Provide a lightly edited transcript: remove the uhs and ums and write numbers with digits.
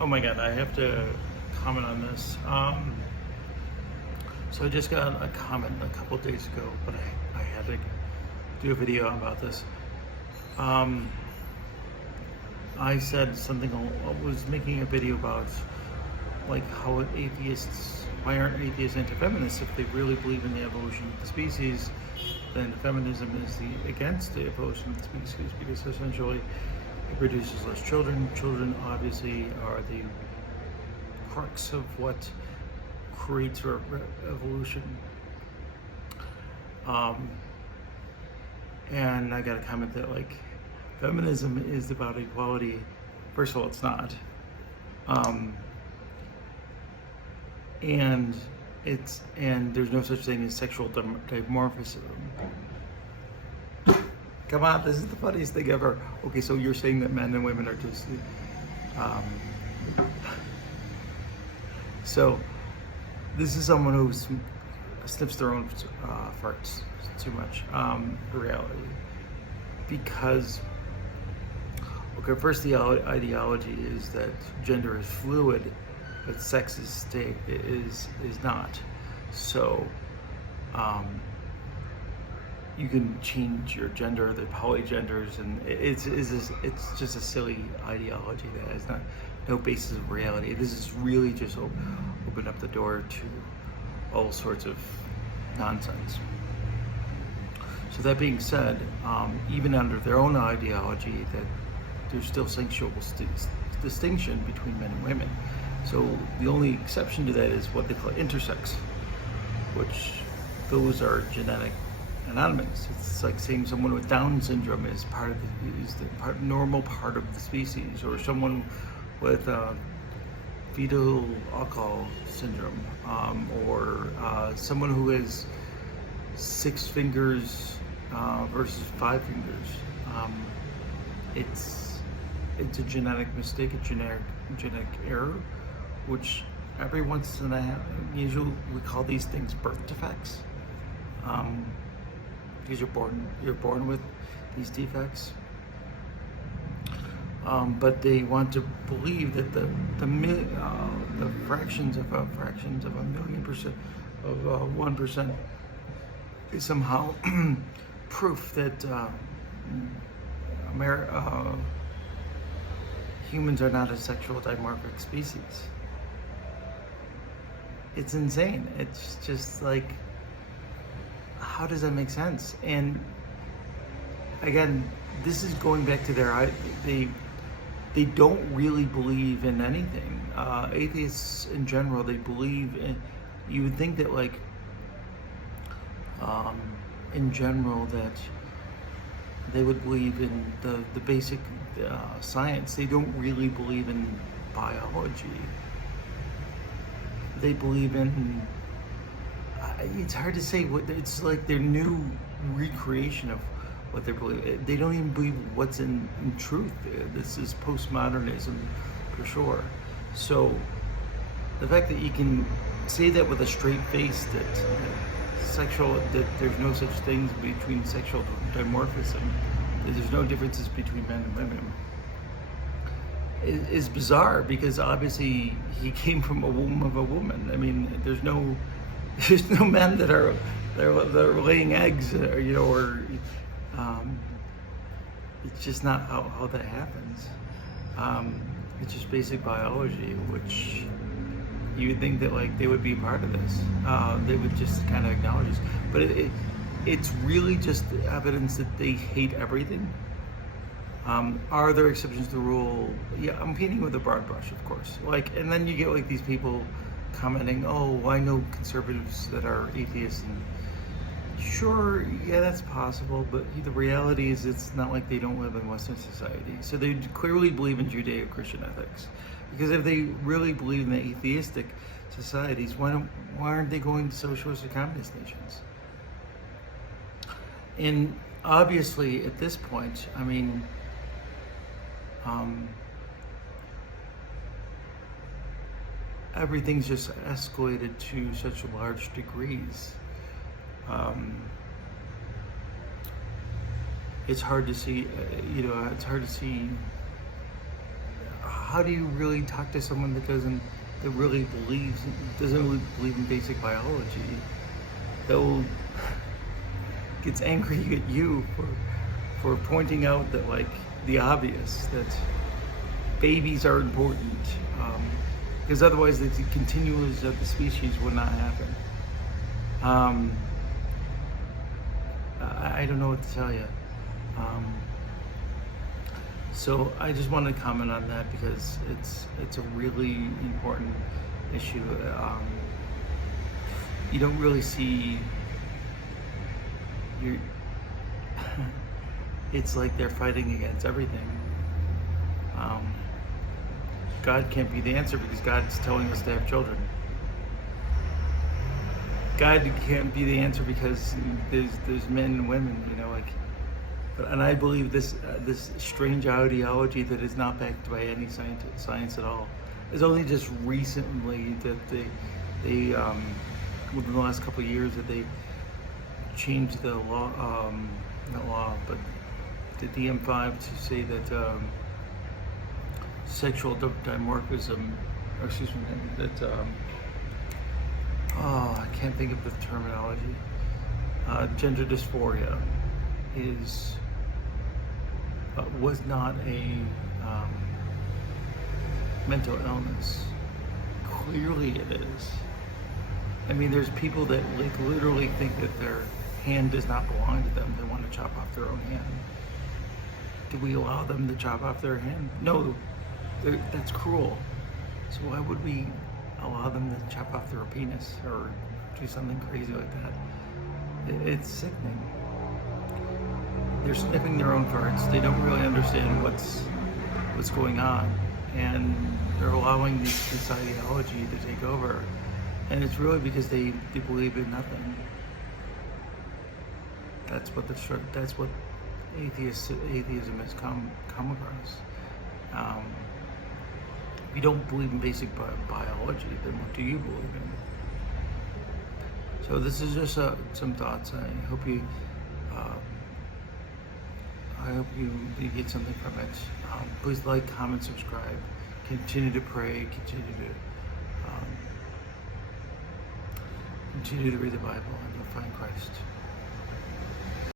Oh my God, I have to comment on this. So I just got a comment a couple of days ago, but I had to do a video about this. I said something, I was making a video about like how atheists, why aren't atheists anti-feminists? If they really believe in the evolution of the species, then feminism is against the evolution of the species, because essentially it produces less children. Children obviously are the crux of what creates evolution. And I got a comment that like feminism is about equality. First of all, it's not. And there's no such thing as sexual dimorphism. Come on, this is the funniest thing ever. Okay, so you're saying that men and women are just so this is someone who sniffs their own farts too much, reality. Because, okay, first the ideology is that gender is fluid, but sex is not. So, you can change your gender, the polygenders, and it's just a silly ideology that has no basis of reality. This is really just open up the door to all sorts of nonsense. So that being said, even under their own ideology, that there's still sexual distinction between men and women. So the only exception to that is what they call intersex, which those are genetic anomalies. It's like saying someone with Down syndrome is normal part of the species, or someone with fetal alcohol syndrome, or someone who has 6 fingers versus 5 fingers. It's a genetic mistake, a genetic error, which every once in a while, usually we call these things birth defects, because you're born with these defects. But they want to believe that the fractions of a million percent of 1% is somehow proof that humans are not a sexual dimorphic species. It's insane. It's just like, how does that make sense? And again, this is going back to they don't really believe in anything. Atheists in general, they believe in, you would think that like, in general, that they would believe in the basic science. They don't really believe in biology. They believe in, it's hard to say, it's like their new recreation of what they believe. They don't even believe what's in truth. This is postmodernism for sure. So the fact that you can say that with a straight face, that there's no such things between sexual dimorphism, that there's no differences between men and women, is bizarre, because obviously he came from a womb of a woman. I mean, there's no men that are laying eggs, or it's just not how that happens. It's just basic biology, which you would think that like they would be part of this. They would just kind of acknowledge this, but it's really just evidence that they hate everything. Are there exceptions to the rule? Yeah, I'm painting with a broad brush, of course. Like, and then you get like these people commenting, "Oh, I know conservatives that are atheists," and sure, yeah, that's possible, but the reality is it's not like they don't live in Western society. So they clearly believe in Judeo-Christian ethics. Because if they really believe in the atheistic societies, why aren't they going to socialist or communist nations? And obviously, at this point, I mean, everything's just escalated to such large degrees. It's hard to see, it's hard to see how do you really talk to someone that doesn't really believe in basic biology? That gets angry at you for pointing out that, like, the obvious, that babies are important, because otherwise the continuance of the species would not happen. I don't know what to tell you. So I just want to comment on that because it's a really important issue. You don't really see it's like they're fighting against everything. God can't be the answer because God's telling us to have children. God can't be the answer because there's men and women, you know, like. And I believe this strange ideology that is not backed by any science at all. It's only just recently that they within the last couple of years, that they changed the law, not law, but the DM5 to say that sexual dimorphism, or excuse me, that I can't think of the terminology. Gender dysphoria was not a mental illness. Clearly it is. I mean, there's people that like literally think that their hand does not belong to them. They want to chop off their own hand. Do we allow them to chop off their hand? No, that's cruel. So why would we allow them to chop off their penis or do something crazy like that? It's sickening. They're sniffing their own farts. They don't really understand what's going on, and they're allowing this ideology to take over. And it's really because they believe in nothing. That's what atheism has come across. If you don't believe in basic biology, then what do you believe in? So this is just some thoughts. I hope you get something from it. Please like, comment, subscribe. Continue to pray. Continue to read the Bible, and you'll find Christ.